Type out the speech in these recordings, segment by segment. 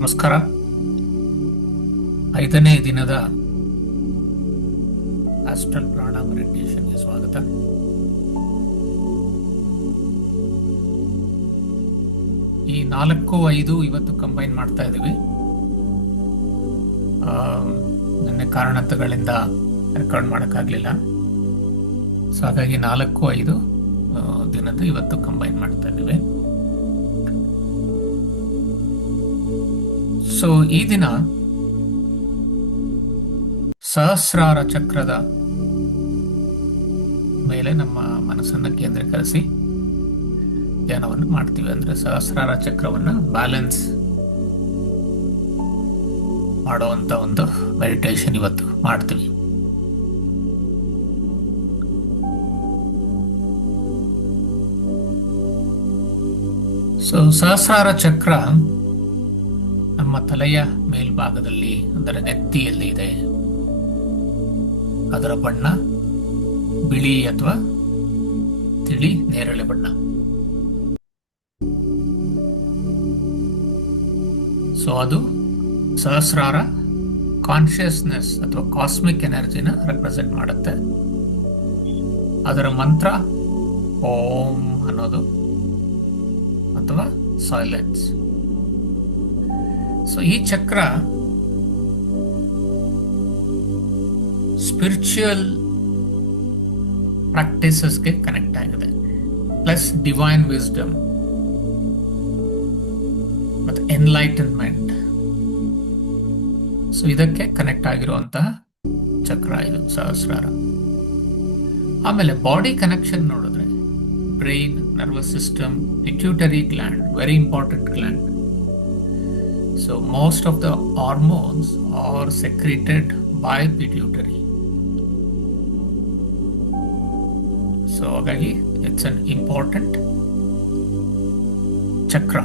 ನಮಸ್ಕಾರ. 5ನೇ ದಿನದ ಆಸ್ಟ್ರಲ್ ಪ್ರಾಣ ಮೆಡಿಟೇಷನ್ಗೆ ಸ್ವಾಗತ. ಈ 4-5 ಇವತ್ತು ಕಂಬೈನ್ ಮಾಡ್ತಾ ಇದ್ದೀವಿ. ನನ್ನ ಕಾರಣಗಳಿಂದ ರೆಕಾರ್ಡ್ ಮಾಡೋಕ್ಕಾಗಲಿಲ್ಲ. ಸೊ ಹಾಗಾಗಿ 4-5 ದಿನದ ಇವತ್ತು ಕಂಬೈನ್ ಮಾಡ್ತಾ ಇದ್ದೀವಿ. ಸೊ ಈ ದಿನ ಸಹಸ್ರಾರ ಚಕ್ರದ ಮೇಲೆ ನಮ್ಮ ಮನಸ್ಸನ್ನು ಕೇಂದ್ರೀಕರಿಸಿ ಧ್ಯಾನವನ್ನು ಮಾಡ್ತೀವಿ. ಅಂದ್ರೆ ಸಹಸ್ರಾರ ಚಕ್ರವನ್ನು ಬ್ಯಾಲೆನ್ಸ್ ಮಾಡುವಂತ ಒಂದು ಮೆಡಿಟೇಷನ್ ಇವತ್ತು ಮಾಡ್ತೀವಿ. ಸೊ ಸಹಸ್ರಾರ ಚಕ್ರ ನಮ್ಮ ತಲೆಯ ಮೇಲ್ಭಾಗದಲ್ಲಿ, ಅಂದರೆ ನೆತ್ತಿಯಲ್ಲಿ ಇದೆ. ಅದರ ಬಣ್ಣ ಬಿಳಿ ಅಥವಾ ತಿಳಿ ನೇರಳೆ ಬಣ್ಣ. ಸೊ ಅದು ಸಹಸ್ರಾರ ಕಾನ್ಶಿಯಸ್ನೆಸ್ ಅಥವಾ ಕಾಸ್ಮಿಕ್ ಎನರ್ಜಿನ ರೆಪ್ರೆಸೆಂಟ್ ಮಾಡುತ್ತೆ. ಅದರ ಮಂತ್ರ ಓಂ ಅನ್ನೋದು ಅಥವಾ ಸೈಲೆನ್ಸ್. ಸೊ ಈ ಚಕ್ರ ಸ್ಪಿರಿಚುವಲ್ ಪ್ರಾಕ್ಟೀಸಸ್ಗೆ ಕನೆಕ್ಟ್ ಆಗಿದೆ, ಪ್ಲಸ್ ಡಿವೈನ್ ವಿಸ್ಡಮ್ ಮತ್ತು ಎನ್ಲೈಟನ್ಮೆಂಟ್. ಸೊ ಇದಕ್ಕೆ ಕನೆಕ್ಟ್ ಆಗಿರುವಂತಹ ಚಕ್ರ ಇದು ಸಹಸ್ರಾರ. ಆಮೇಲೆ ಬಾಡಿ ಕನೆಕ್ಷನ್ ನೋಡಿದ್ರೆ brain, nervous system, pituitary gland, very important gland. So most of the hormones are secreted by pituitary. So again, it's an important chakra.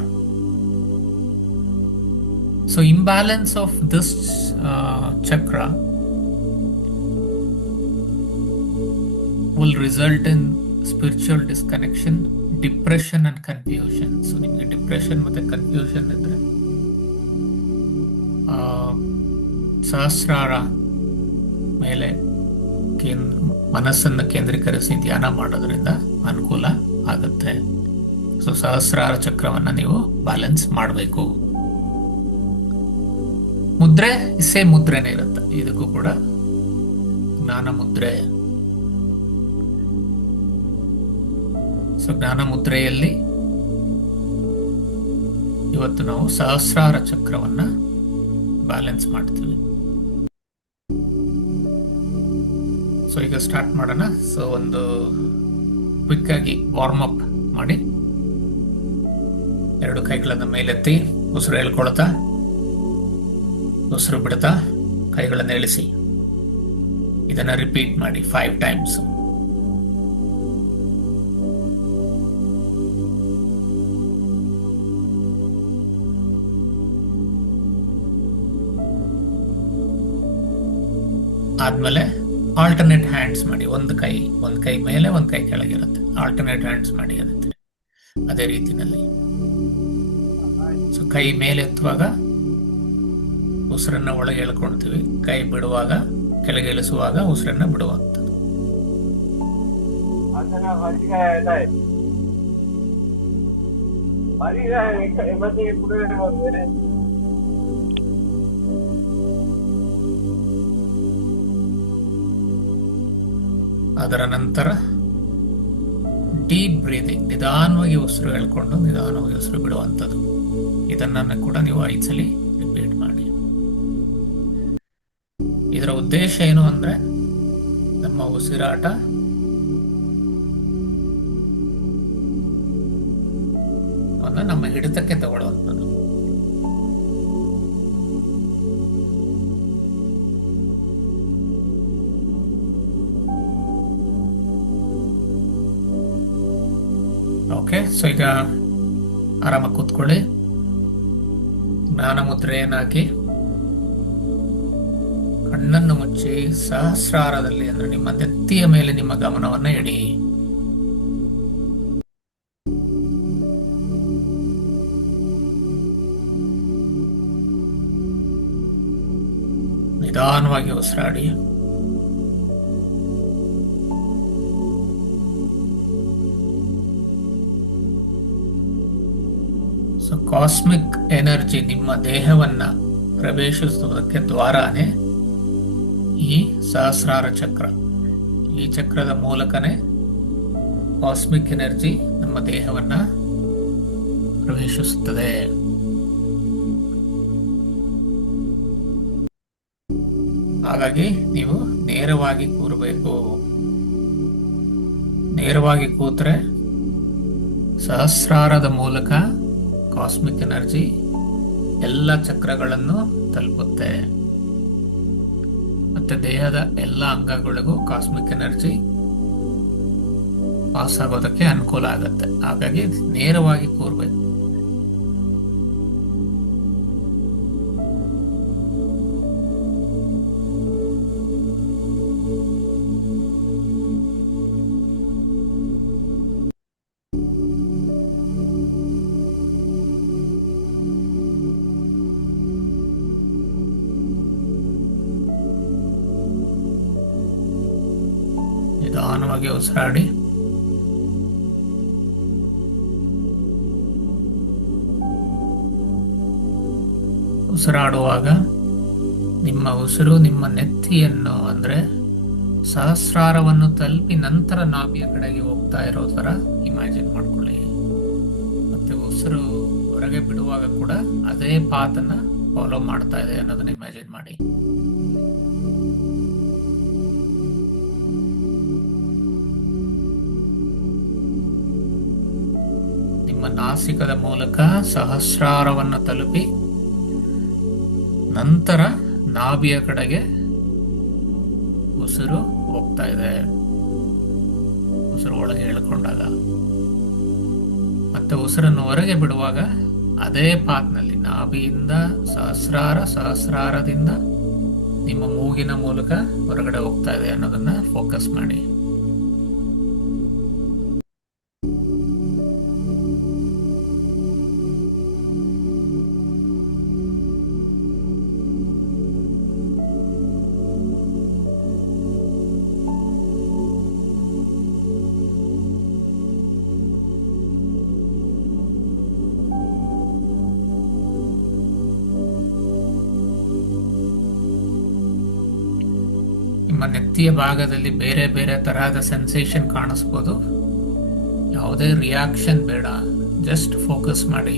So imbalance of this chakra will result in spiritual disconnection, depression and confusion. So nimage depression ಮತ್ತೆ confusion ಇದ್ರೆ ಸಹಸ್ರಾರ ಮೇಲೆ ಮನಸ್ಸನ್ನು ಕೇಂದ್ರೀಕರಿಸಿ ಧ್ಯಾನ ಮಾಡೋದ್ರಿಂದ ಅನುಕೂಲ ಆಗುತ್ತೆ. So ಸಹಸ್ರಾರ ಚಕ್ರವನ್ನ ನೀವು ಬ್ಯಾಲೆನ್ಸ್ ಮಾಡಬೇಕು. ಮುದ್ರೆ ಸೇಮ್ ಮುದ್ರೆನೇ ಇರುತ್ತೆ. ಇದಕ್ಕೂ ಕೂಡ ಜ್ಞಾನ ಮುದ್ರೆ. ಸೊ ಜ್ಞಾನ ಮುದ್ರೆಯಲ್ಲಿ ಇವತ್ತು ನಾವು ಸಹಸ್ರಾರ ಚಕ್ರವನ್ನ ಬ್ಯಾಲೆನ್ಸ್ ಮಾಡ್ತೀವಿ. ಸೊ ಈಗ ಸ್ಟಾರ್ಟ್ ಮಾಡೋಣ. ಸೊ ಒಂದು ಕ್ವಿಕ್ ಆಗಿ ವಾರ್ಮ್ ಅಪ್ ಮಾಡಿ, 2 ಕೈಗಳನ್ನ ಮೇಲೆತ್ತಿ, ಉಸಿರು ಹೇಳ್ಕೊಳ್ತಾ, ಉಸಿರು ಬಿಡ್ತಾ, ಕೈಗಳನ್ನು ಇಳಿಸಿ. ಇದನ್ನ ರಿಪೀಟ್ ಮಾಡಿ 5 ಟೈಮ್ಸ್. ಆದ್ಮೇಲೆ ಆಲ್ಟರ್ನೇಟ್ ಹ್ಯಾಂಡ್ಸ್ ಮಾಡಿ. ಒಂದು ಕೈ ಮೇಲೆ, ಒಂದು ಕೈ ಕೆಳಗಿರುತ್ತೆ. ಆಲ್ಟರ್ನೇಟ್ ಹ್ಯಾಂಡ್ಸ್ ಮಾಡಿ ಅದೇ ರೀತಿನಲ್ಲಿ. ಸೊ ಕೈ ಮೇಲೆ ಎತ್ತುವಾಗ ಉಸಿರನ್ನ ಒಳಗೆ ಎಳ್ಕೊಳ್ತೀವಿ, ಕೈ ಬಿಡುವಾಗ, ಕೆಳಗೆ ಇಳಿಸುವಾಗ ಉಸಿರನ್ನ ಬಿಡುವಂಥದ್ದು. ಅದರ ನಂತರ ಡೀಪ್ ಬ್ರೀದಿಂಗ್, ನಿಧಾನವಾಗಿ ಉಸಿರು ಹೇಳ್ಕೊಂಡು ನಿಧಾನವಾಗಿ ಉಸಿರು ಬಿಡುವಂಥದ್ದು. ಇದನ್ನ ಕೂಡ ನೀವು 5 ಸಲ ರಿಪೀಟ್ ಮಾಡಿ. ಇದರ ಉದ್ದೇಶ ಏನು ಅಂದ್ರೆ ನಮ್ಮ ಉಸಿರಾಟ ನಮ್ಮ ಹಿಡಿತಕ್ಕೆ ತಗೊಳ್ಳುವಂಥದ್ದು. ಓಕೆ, ಸೊ ಈಗ ಆರಾಮಾಗಿ ಕೂತ್ಕೊಳ್ಳಿ. ಜ್ಞಾನ ಮುದ್ರೆಯನ್ನು ಹಾಕಿ, ಕಣ್ಣನ್ನು ಮುಚ್ಚಿ, ಸಹಸ್ರಾರದಲ್ಲಿ ಅಂದ್ರೆ ನಿಮ್ಮ ನೆತ್ತಿಯ ಮೇಲೆ ನಿಮ್ಮ ಗಮನವನ್ನು ಇಡಿ. ನಿಧಾನವಾಗಿ ಉಸಿರಾಡಿ. ಸೊ ಕಾಸ್ಮಿಕ್ ಎನರ್ಜಿ ನಿಮ್ಮ ದೇಹವನ್ನ ಪ್ರವೇಶಿಸುವುದಕ್ಕೆ ದ್ವಾರಾನೇ ಈ ಸಹಸ್ರಾರ ಚಕ್ರ. ಈ ಚಕ್ರದ ಮೂಲಕನೇ ಕಾಸ್ಮಿಕ್ ಎನರ್ಜಿ ನಮ್ಮ ದೇಹವನ್ನ ಪ್ರವೇಶಿಸುತ್ತದೆ. ಹಾಗಾಗಿ ನೀವು ನೇರವಾಗಿ ಕೂರಬೇಕು. ನೇರವಾಗಿ ಕೂತ್ರೆ ಸಹಸ್ರಾರದ ಮೂಲಕ ಕಾಸ್ಮಿಕ್ ಎನರ್ಜಿ ಎಲ್ಲ ಚಕ್ರಗಳನ್ನು ತಲುಪುತ್ತೆ. ಮತ್ತೆ ದೇಹದ ಎಲ್ಲ ಅಂಗಗಳಿಗೂ ಕಾಸ್ಮಿಕ್ ಎನರ್ಜಿ ಪಾಸ್ ಆಗೋದಕ್ಕೆ ಅನುಕೂಲ ಆಗುತ್ತೆ. ಹಾಗಾಗಿ ನೇರವಾಗಿ ಕೂರ್ಬೇಕು. ನಿಧಾನವಾಗಿ ಉಸಿರಾಡಿ. ಉಸಿರಾಡುವಾಗ ನಿಮ್ಮ ಉಸಿರು ನಿಮ್ಮ ನೆತ್ತಿಯನ್ನು ಅಂದ್ರೆ ಸಹಸ್ರಾರವನ್ನು ತಲುಪಿ ನಂತರ ನಾಭಿಯ ಕಡೆಗೆ ಹೋಗ್ತಾ ಇರೋ ತರ ಇಮ್ಯಾಜಿನ್ ಮಾಡ್ಕೊಳ್ಳಿ. ಮತ್ತೆ ಉಸಿರು ಹೊರಗೆ ಬಿಡುವಾಗ ಕೂಡ ಅದೇ ಪಾತನ್ನ ಫಾಲೋ ಮಾಡ್ತಾ ಇದೆ ಅನ್ನೋದನ್ನ ಇಮ್ಯಾಜಿನ್ ಮಾಡಿ. ನಿಮ್ಮ ನಾಸಿಕದ ಮೂಲಕ ಸಹಸ್ರಾರವನ್ನು ತಲುಪಿ ನಂತರ ನಾಭಿಯ ಕಡೆಗೆ ಉಸಿರು ಹೋಗ್ತಾ ಇದೆ. ಉಸಿರು ಒಳಗೆ ಎಳ್ಕೊಂಡಾಗ ಮತ್ತೆ ಉಸಿರನ್ನು ಹೊರಗೆ ಬಿಡುವಾಗ ಅದೇ ಪಾತ್ನಲ್ಲಿ ನಾಭಿಯಿಂದ ಸಹಸ್ರಾರ, ಸಹಸ್ರಾರದಿಂದ ನಿಮ್ಮ ಮೂಗಿನ ಮೂಲಕ ಹೊರಗಡೆ ಹೋಗ್ತಾ ಇದೆ ಅನ್ನೋದನ್ನ ಫೋಕಸ್ ಮಾಡಿ. ನಿಮ್ಮ ನೆತ್ತಿಯ ಭಾಗದಲ್ಲಿ ಬೇರೆ ಬೇರೆ ತರಹದ ಸೆನ್ಸೇಷನ್ ಕಾಣಿಸ್ಬೋದು. ಯಾವುದೇ ರಿಯಾಕ್ಷನ್ ಬೇಡ, ಜಸ್ಟ್ ಫೋಕಸ್ ಮಾಡಿ.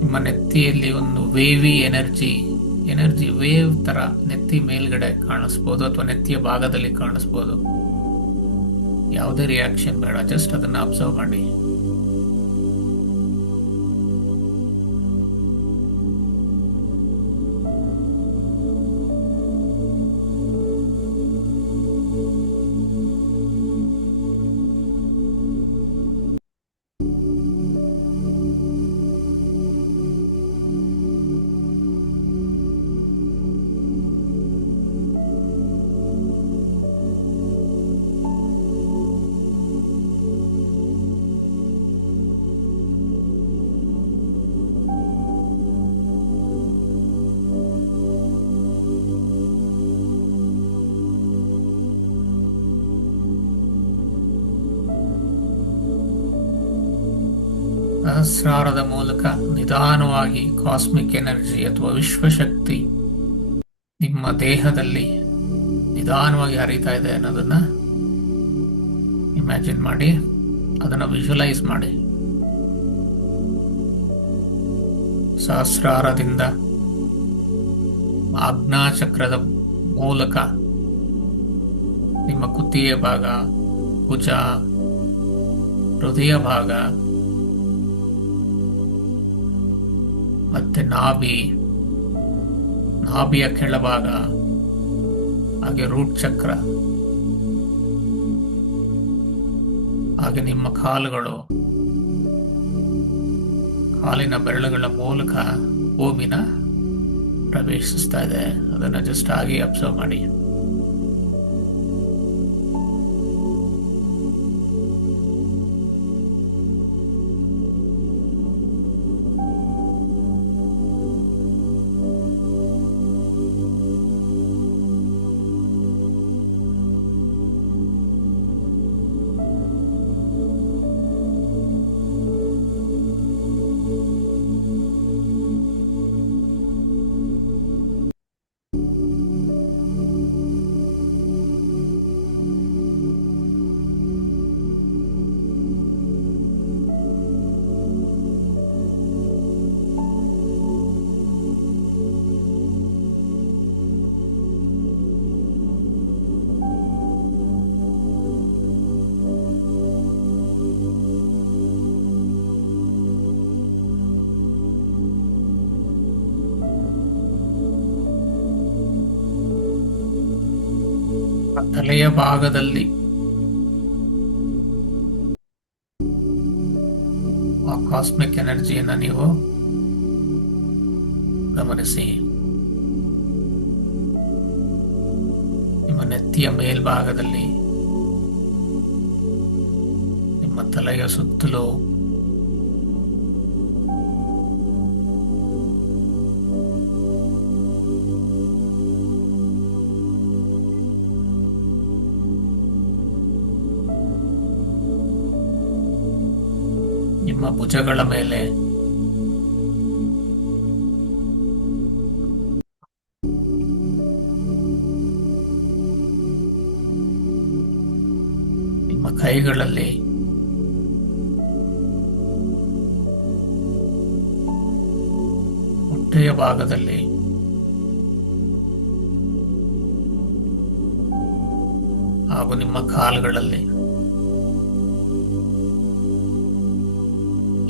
ನಿಮ್ಮ ನೆತ್ತಿಯಲ್ಲಿ ಒಂದು ವೇವಿ ಎನರ್ಜಿ ವೇವ್ ತರ ನೆತ್ತಿ ಮೇಲ್ಗಡೆ ಕಾಣಿಸ್ಬೋದು ಅಥವಾ ನೆತ್ತಿಯ ಭಾಗದಲ್ಲಿ ಕಾಣಿಸ್ಬೋದು. ಯಾವುದೇ ರಿಯಾಕ್ಷನ್ ಬೇಡ, ಜಸ್ಟ್ ಅದನ್ನ ಅಬ್ಸರ್ವ್ ಮಾಡಿ. ಸಹಸ್ರಾರದ ಮೂಲಕ ನಿಧಾನವಾಗಿ ಕಾಸ್ಮಿಕ್ ಎನರ್ಜಿ ಅಥವಾ ವಿಶ್ವಶಕ್ತಿ ನಿಮ್ಮ ದೇಹದಲ್ಲಿ ನಿಧಾನವಾಗಿ ಹರಿತಾ ಇದೆ ಅನ್ನೋದನ್ನ ಇಮ್ಯಾಜಿನ್ ಮಾಡಿ, ಅದನ್ನ ವಿಜುವಲೈಸ್ ಮಾಡಿ. ಸಹಸ್ರಾರದಿಂದ ಆಜ್ಞಾಚಕ್ರದ ಮೂಲಕ ನಿಮ್ಮ ಕುತ್ತಿಗೆ ಭಾಗ, ಭುಜ, ಹೃದಯ ಭಾಗ ಮತ್ತೆ ನಾಭಿಯ ಕೆಳಭಾಗ, ಹಾಗೆ ರೂಟ್ ಚಕ್ರ, ಹಾಗೆ ನಿಮ್ಮ ಕಾಲುಗಳು, ಕಾಲಿನ ಬೆರಳುಗಳ ಮೂಲಕ ಭೂಮಿನ ಪ್ರವೇಶಿಸ್ತಾ ಇದೆ. ಅದನ್ನ ಜಸ್ಟ್ ಹಾಗೆ ಅಬ್ಸರ್ವ್ ಮಾಡಿ. ತಲೆಯ ಭಾಗದಲ್ಲಿ ಆ ಕಾಸ್ಮಿಕ್ ಎನರ್ಜಿಯನ್ನು ನೀವು ಗಮನಿಸಿ. ನಿಮ್ಮ ನೆತ್ತಿಯ ಮೇಲ್ಭಾಗದಲ್ಲಿ, ನಿಮ್ಮ ತಲೆಯ ಸುತ್ತಲೂ ನಿಮ್ಮ ಭುಜಗಳ ಮೇಲೆ, ನಿಮ್ಮ ಕೈಗಳಲ್ಲಿ, ಹೊಟ್ಟೆಯ ಭಾಗದಲ್ಲಿ, ಹಾಗೂ ನಿಮ್ಮ ಕಾಲುಗಳಲ್ಲಿ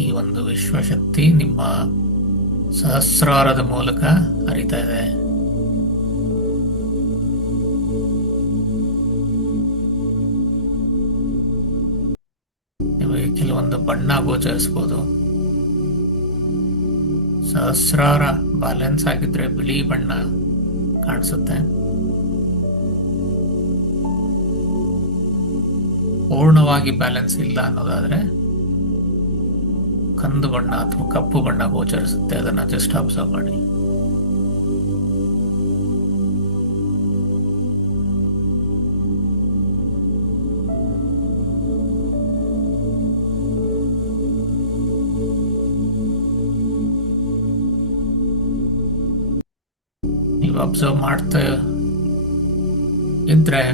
ಈ ಒಂದು ವಿಶ್ವಶಕ್ತಿ ನಿಮ್ಮ ಸಹಸ್ರಾರದ ಮೂಲಕ ಹರಿತಾ ಇದೆ. ನಿಮಗೆ ಕೆಲವೊಂದು ಬಣ್ಣ ಗೋಚರಿಸಬಹುದು. ಸಹಸ್ರಾರ ಬ್ಯಾಲೆನ್ಸ್ ಆಗಿದ್ರೆ ಬಿಳಿ ಬಣ್ಣ ಕಾಣಿಸುತ್ತೆ. ಪೂರ್ಣವಾಗಿ ಬ್ಯಾಲೆನ್ಸ್ ಇಲ್ಲ ಅನ್ನೋದಾದ್ರೆ ಕಂದು ಬಣ್ಣ ಅಥವಾ ಕಪ್ಪು ಬಣ್ಣ ಗೋಚರಿಸುತ್ತೆ. ಅದನ್ನ ಜಸ್ಟ್ ಅಬ್ಸರ್ವ್ ಮಾಡಿ. ನೀವು ಅಬ್ಸರ್ವ್ ಮಾಡ್ತಾ ಇದ್ರೆ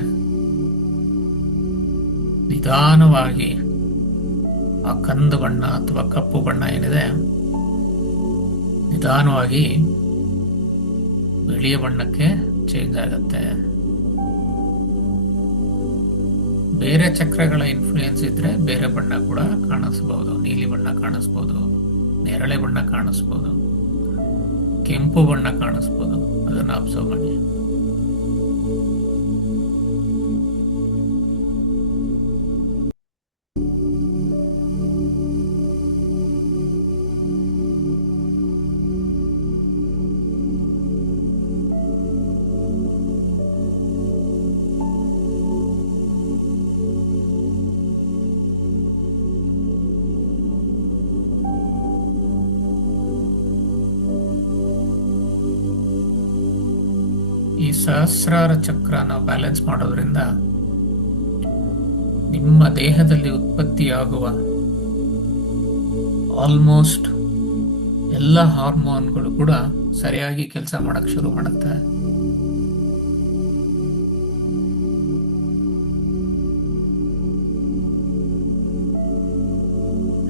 ನಿಧಾನವಾಗಿ ಆ ಕಂದು ಬಣ್ಣ ಅಥವಾ ಕಪ್ಪು ಬಣ್ಣ ಏನಿದೆ ನಿಧಾನವಾಗಿ ಬಿಳಿಯ ಬಣ್ಣಕ್ಕೆ ಚೇಂಜ್ ಆಗುತ್ತೆ. ಬೇರೆ ಚಕ್ರಗಳ ಇನ್ಫ್ಲೂಯೆನ್ಸ್ ಇದ್ರೆ ಬೇರೆ ಬಣ್ಣ ಕೂಡ ಕಾಣಿಸ್ಬಹುದು. ನೀಲಿ ಬಣ್ಣ ಕಾಣಿಸ್ಬೋದು, ನೇರಳೆ ಬಣ್ಣ ಕಾಣಿಸ್ಬೋದು, ಕೆಂಪು ಬಣ್ಣ ಕಾಣಿಸ್ಬೋದು. ಅದನ್ನು ಅಬ್ಸರ್ವ್ ಮಾಡಿ. ಈ ಸಹಸ್ರಾರ ಚಕ್ರನ ಬ್ಯಾಲೆನ್ಸ್ ಮಾಡೋದ್ರಿಂದ ನಿಮ್ಮ ದೇಹದಲ್ಲಿ ಉತ್ಪತ್ತಿಯಾಗುವ ಆಲ್ಮೋಸ್ಟ್ ಎಲ್ಲ ಹಾರ್ಮೋನ್ಗಳು ಕೂಡ ಸರಿಯಾಗಿ ಕೆಲಸ ಮಾಡಕ್ ಶುರು ಮಾಡುತ್ತೆ.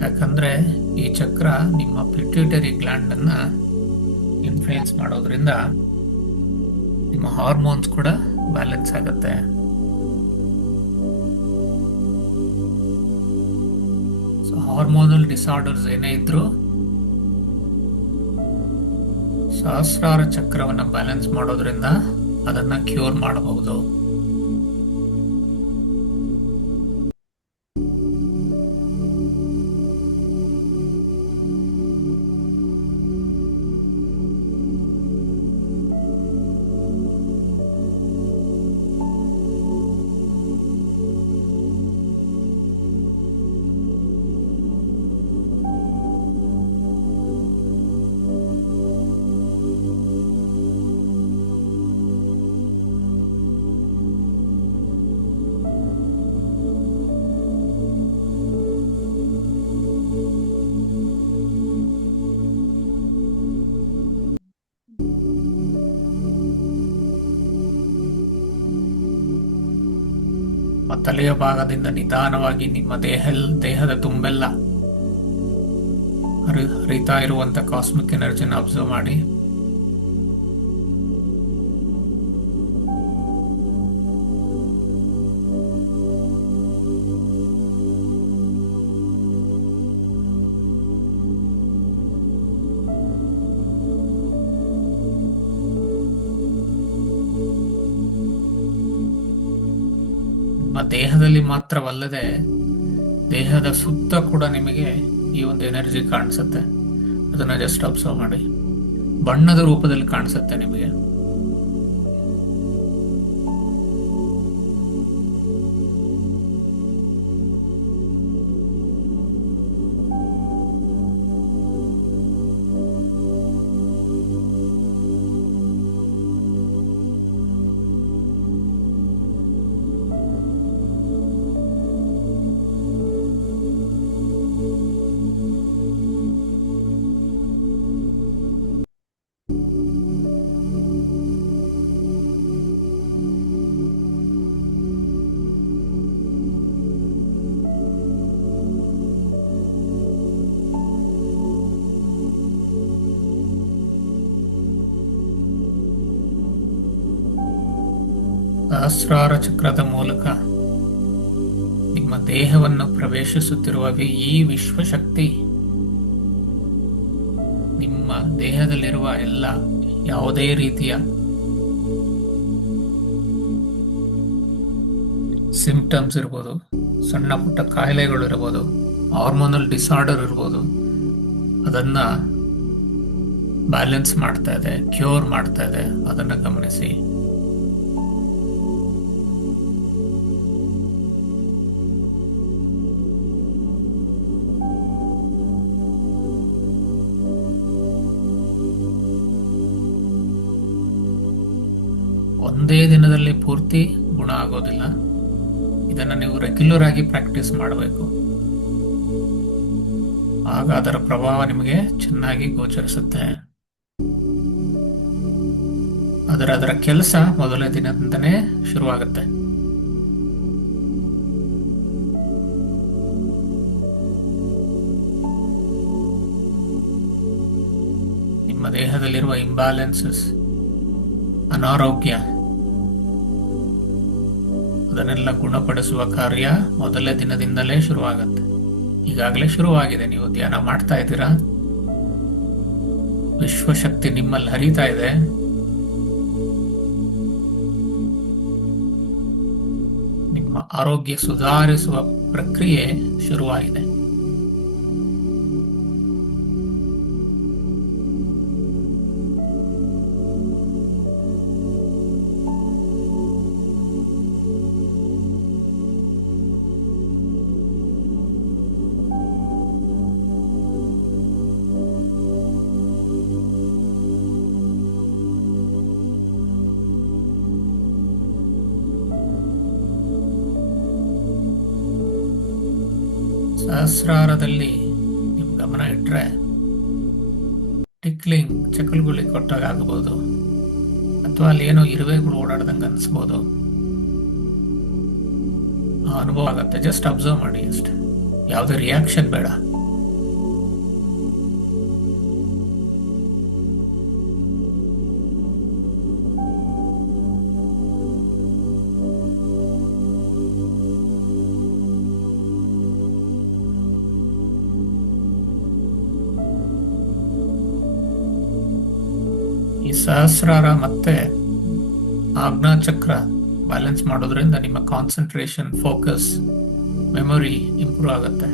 ಯಾಕಂದ್ರೆ ಈ ಚಕ್ರ ನಿಮ್ಮ ಪಿಟ್ಯೂಟರಿ ಗ್ಲ್ಯಾಂಡ್ ಅನ್ನ ಇನ್ಫ್ಲೂಯೆನ್ಸ್ ಮಾಡೋದ್ರಿಂದ ನಿಮ್ಮ ಹಾರ್ಮೋನ್ಸ್ ಕೂಡ ಬ್ಯಾಲೆನ್ಸ್ ಆಗುತ್ತೆ. ಸೊ ಹಾರ್ಮೋನಲ್ ಡಿಸಾರ್ಡರ್ಸ್ ಏನೇ ಇದ್ರು ಸಹಸ್ರಾರ ಚಕ್ರವನ್ನ ಬ್ಯಾಲೆನ್ಸ್ ಮಾಡೋದ್ರಿಂದ ಅದನ್ನ ಕ್ಯೂರ್ ಮಾಡಬಹುದು. ತಲೆಯ ಭಾಗದಿಂದ ನಿಧಾನವಾಗಿ ನಿಮ್ಮ ದೇಹದ ತುಂಬೆಲ್ಲ ಹರಿತಾ ಇರುವಂತ ಕಾಸ್ಮಿಕ್ ಎನರ್ಜಿನ ಅಬ್ಸರ್ವ್ ಮಾಡಿ. ನಿಮ್ಮ ದೇಹದಲ್ಲಿ ಮಾತ್ರವಲ್ಲದೆ ದೇಹದ ಸುತ್ತ ಕೂಡ ನಿಮಗೆ ಈ ಒಂದು ಎನರ್ಜಿ ಕಾಣಿಸುತ್ತೆ. ಅದನ್ನ ಜಸ್ಟ್ ಅಬ್ಸರ್ವ್ ಮಾಡಿ. ಬಣ್ಣದ ರೂಪದಲ್ಲಿ ಕಾಣಿಸುತ್ತೆ ನಿಮಗೆ. ಸಹಸ್ರಾರ ಚಕ್ರದ ಮೂಲಕ ನಿಮ್ಮ ದೇಹವನ್ನು ಪ್ರವೇಶಿಸುತ್ತಿರುವ ಈ ವಿಶ್ವಶಕ್ತಿ ನಿಮ್ಮ ದೇಹದಲ್ಲಿರುವ ಎಲ್ಲ ಯಾವುದೇ ರೀತಿಯ ಸಿಂಪ್ಟಮ್ಸ್ ಇರ್ಬೋದು, ಸಣ್ಣ ಪುಟ್ಟ ಕಾಯಿಲೆಗಳು ಇರ್ಬೋದು, ಹಾರ್ಮೋನಲ್ ಡಿಸಾರ್ಡರ್ ಇರ್ಬೋದು, ಅದನ್ನ ಬ್ಯಾಲೆನ್ಸ್ ಮಾಡ್ತಾ ಇದೆ, ಕ್ಯೂರ್ ಮಾಡ್ತಾ ಇದೆ. ಅದನ್ನ ಗಮನಿಸಿ. ಒಂದೇ ದಿನದಲ್ಲಿ ಪೂರ್ತಿ ಗುಣ ಆಗೋದಿಲ್ಲ. ಇದನ್ನು ನೀವು ರೆಗ್ಯುಲರ್ ಆಗಿ ಪ್ರಾಕ್ಟೀಸ್ ಮಾಡಬೇಕು. ಆಗ ಅದರ ಪ್ರಭಾವ ನಿಮಗೆ ಚೆನ್ನಾಗಿ ಗೋಚರಿಸುತ್ತೆ. ಅದರ ಕೆಲಸ ಮೊದಲನೇ ದಿನದಿಂದನೇ ಶುರುವಾಗುತ್ತೆ. ನಿಮ್ಮ ದೇಹದಲ್ಲಿರುವ ಇಂಬ್ಯಾಲೆನ್ಸಸ್, ಅನಾರೋಗ್ಯ, ಅದನ್ನೆಲ್ಲ ಗುಣಪಡಿಸುವ ಕಾರ್ಯ ಮೊದಲನೇ ದಿನದಿಂದಲೇ ಶುರುವಾಗತ್ತೆ. ಈಗಾಗಲೇ ಶುರುವಾಗಿದೆ. ನೀವು ಧ್ಯಾನ ಮಾಡ್ತಾ ಇದ್ದೀರಾ. ವಿಶ್ವಶಕ್ತಿ ನಿಮ್ಮಲ್ಲಿ ಹರಿತಾ ಇದೆ. ನಿಮ್ಮ ಆರೋಗ್ಯ ಸುಧಾರಿಸುವ ಪ್ರಕ್ರಿಯೆ ಶುರುವಾಗಿದೆ. ಸಹಸ್ರಾರದಲ್ಲಿ ನೀವು ಗಮನ ಇಟ್ಟರೆ ಟಿಕ್ಲಿಂಗ್, ಚಕ್ಕಲುಗುಳಿ ಕೊಟ್ಟಾಗ ಆಗಬಹುದು, ಅಥವಾ ಅಲ್ಲಿ ಏನೋ ಇರುವೆಗಳು ಓಡಾಡ್ದಂಗೆ ಅನ್ಸ್ಬೋದು. ಆ ಅನುಭವ ಆಗತ್ತೆ. ಜಸ್ಟ್ ಅಬ್ಸರ್ವ್ ಮಾಡಿ ಅಷ್ಟೆ. ಯಾವುದೇ ರಿಯಾಕ್ಷನ್ ಬೇಡ. ಈ ಸಹಸ್ರಾರ ಮತ್ತೆ ಆಜ್ಞಾ ಚಕ್ರ ಬ್ಯಾಲೆನ್ಸ್ ಮಾಡೋದ್ರಿಂದ ನಿಮ್ಮ ಕಾನ್ಸಂಟ್ರೇಷನ್, ಫೋಕಸ್, ಮೆಮೊರಿ ಇಂಪ್ರೂವ್ ಆಗುತ್ತೆ.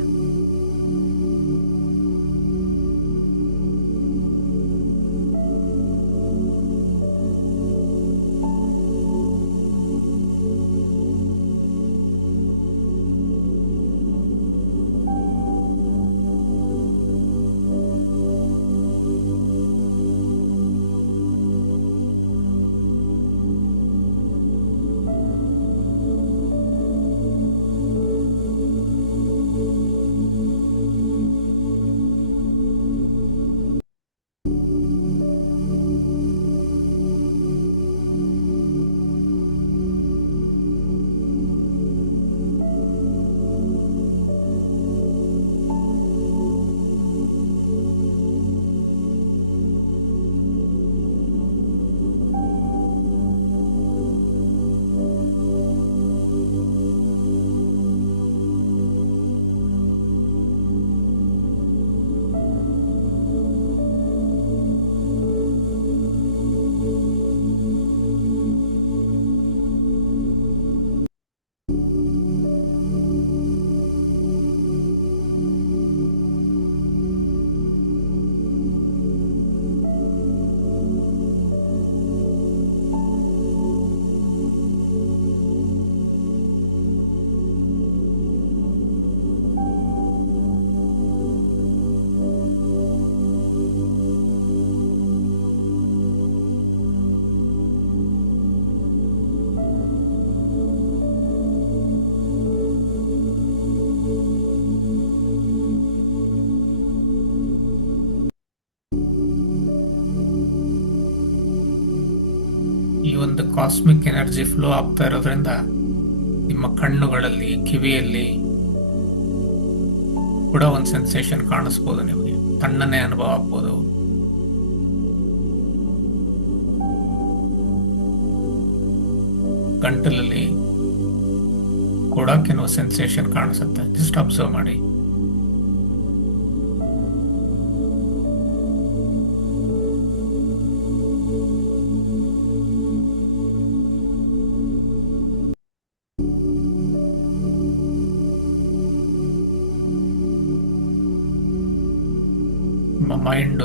ಈ ಒಂದು ಕಾಸ್ಮಿಕ್ ಎನರ್ಜಿ ಫ್ಲೋ ಆಗ್ತಾ ಇರೋದ್ರಿಂದ ನಿಮ್ಮ ಕಣ್ಣುಗಳಲ್ಲಿ, ಕಿವಿಯಲ್ಲಿ ಕೂಡ ಒಂದು ಸೆನ್ಸೇಷನ್ ಕಾಣಿಸ್ಬೋದು. ನಿಮಗೆ ತಣ್ಣನೆ ಅನುಭವ ಆಗ್ಬೋದು. ಗಂಟಲಲ್ಲಿ ಕೂಡ ಕೆಲವು ಸೆನ್ಸೇಷನ್ ಕಾಣಿಸುತ್ತೆ. ಜಸ್ಟ್ ಅಬ್ಸರ್ವ್ ಮಾಡಿ. ನಿಮ್ಮ ಮೈಂಡ್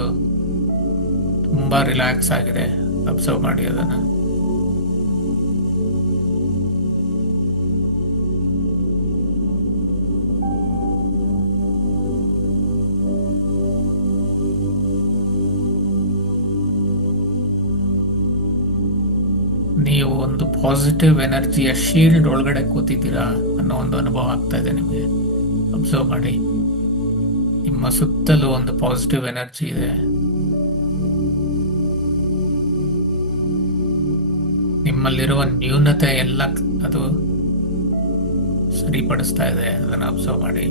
ತುಂಬಾ ರಿಲ್ಯಾಕ್ಸ್ ಆಗಿದೆ. ಅಬ್ಸರ್ವ್ ಮಾಡಿ ಅದನ್ನ. ನೀವು ಒಂದು ಪಾಸಿಟಿವ್ ಎನರ್ಜಿಯ ಶೀಲ್ಡ್ ಒಳಗಡೆ ಕೂತಿದ್ದೀರಾ ಅನ್ನೋ ಒಂದು ಅನುಭವ ಆಗ್ತಾ ಇದೆ ನಿಮಗೆ. ಅಬ್ಸರ್ವ್ ಮಾಡಿ. ನಿಮ್ಮ ಸುತ್ತಲೂ ಒಂದು ಪಾಸಿಟಿವ್ ಎನರ್ಜಿ ಇದೆ. ನಿಮ್ಮಲ್ಲಿರುವ ನ್ಯೂನತೆ ಎಲ್ಲ ಅದು ಸರಿಪಡಿಸ್ತಾ ಇದೆ. ಅದನ್ನು ಅಬ್ಸರ್ವ್ ಮಾಡಿ.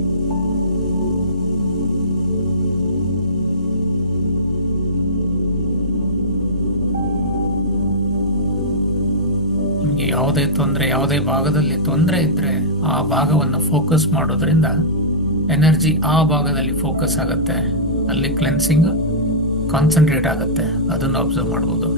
ನಿಮಗೆ ಯಾವುದೇ ತೊಂದರೆ, ಯಾವುದೇ ಭಾಗದಲ್ಲಿ ತೊಂದರೆ ಇದ್ರೆ ಆ ಭಾಗವನ್ನು ಫೋಕಸ್ ಮಾಡೋದ್ರಿಂದ ಎನರ್ಜಿ ಆ ಭಾಗದಲ್ಲಿ ಫೋಕಸ್ ಆಗುತ್ತೆ. ಅಲ್ಲಿ ಕ್ಲೆನ್ಸಿಂಗ್ ಕಾನ್ಸಂಟ್ರೇಟ್ ಆಗುತ್ತೆ. ಅದನ್ನು ಅಬ್ಸರ್ವ್ ಮಾಡ್ಬೋದು.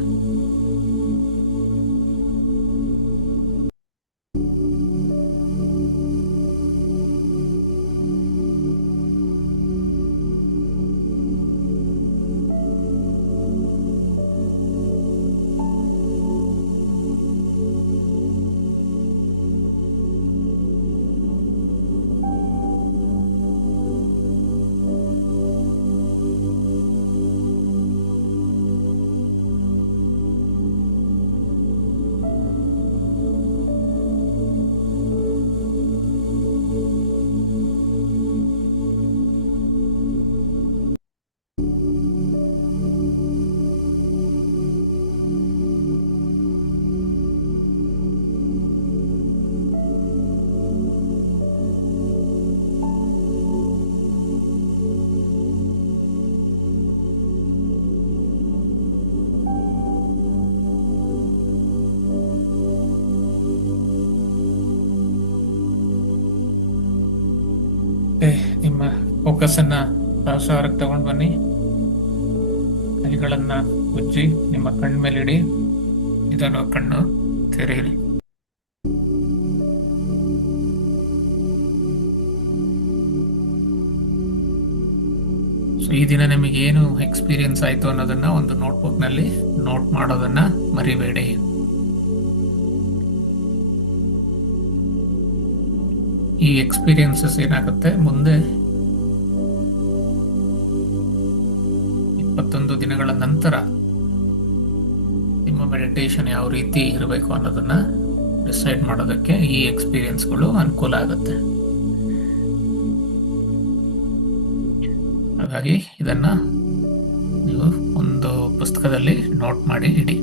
ನಿಮ್ಮ ಫೋಕಸ್ ಅನ್ನ ಸಹಸ್ರಕ್ಕೆ ತಗೊಂಡು ಬನ್ನಿ. ಕೈಗಳನ್ನ ಉಜ್ಜಿ ನಿಮ್ಮ ಕಣ್ಣು ಮೇಲೆ ಇಡಿ. ಇದನ್ನು ಕಣ್ಣು ತೆರೆಯಿರಿ. ಸೊ ಈ ದಿನ ನಿಮಗೆ ಏನು ಎಕ್ಸ್ಪೀರಿಯನ್ಸ್ ಆಯ್ತು ಅನ್ನೋದನ್ನ ಒಂದು ನೋಟ್ಬುಕ್ ನಲ್ಲಿ ನೋಟ್ ಮಾಡೋದನ್ನ ಮರಿಬೇಡಿ. ಈ ಎಕ್ಸ್ಪೀರಿಯನ್ಸಸ್ ಏನಾಗುತ್ತೆ, ಮುಂದೆ 21 ದಿನಗಳ ನಂತರ ನಿಮ್ಮ ಮೆಡಿಟೇಷನ್ ಯಾವ ರೀತಿ ಇರಬೇಕು ಅನ್ನೋದನ್ನ ಡಿಸೈಡ್ ಮಾಡೋದಕ್ಕೆ ಈ ಎಕ್ಸ್ಪೀರಿಯನ್ಸ್ಗಳು ಅನುಕೂಲ ಆಗುತ್ತೆ. ಹಾಗಾಗಿ ಇದನ್ನ ನೀವು ಒಂದು ಪುಸ್ತಕದಲ್ಲಿ ನೋಟ್ ಮಾಡಿ ಇಡಿ.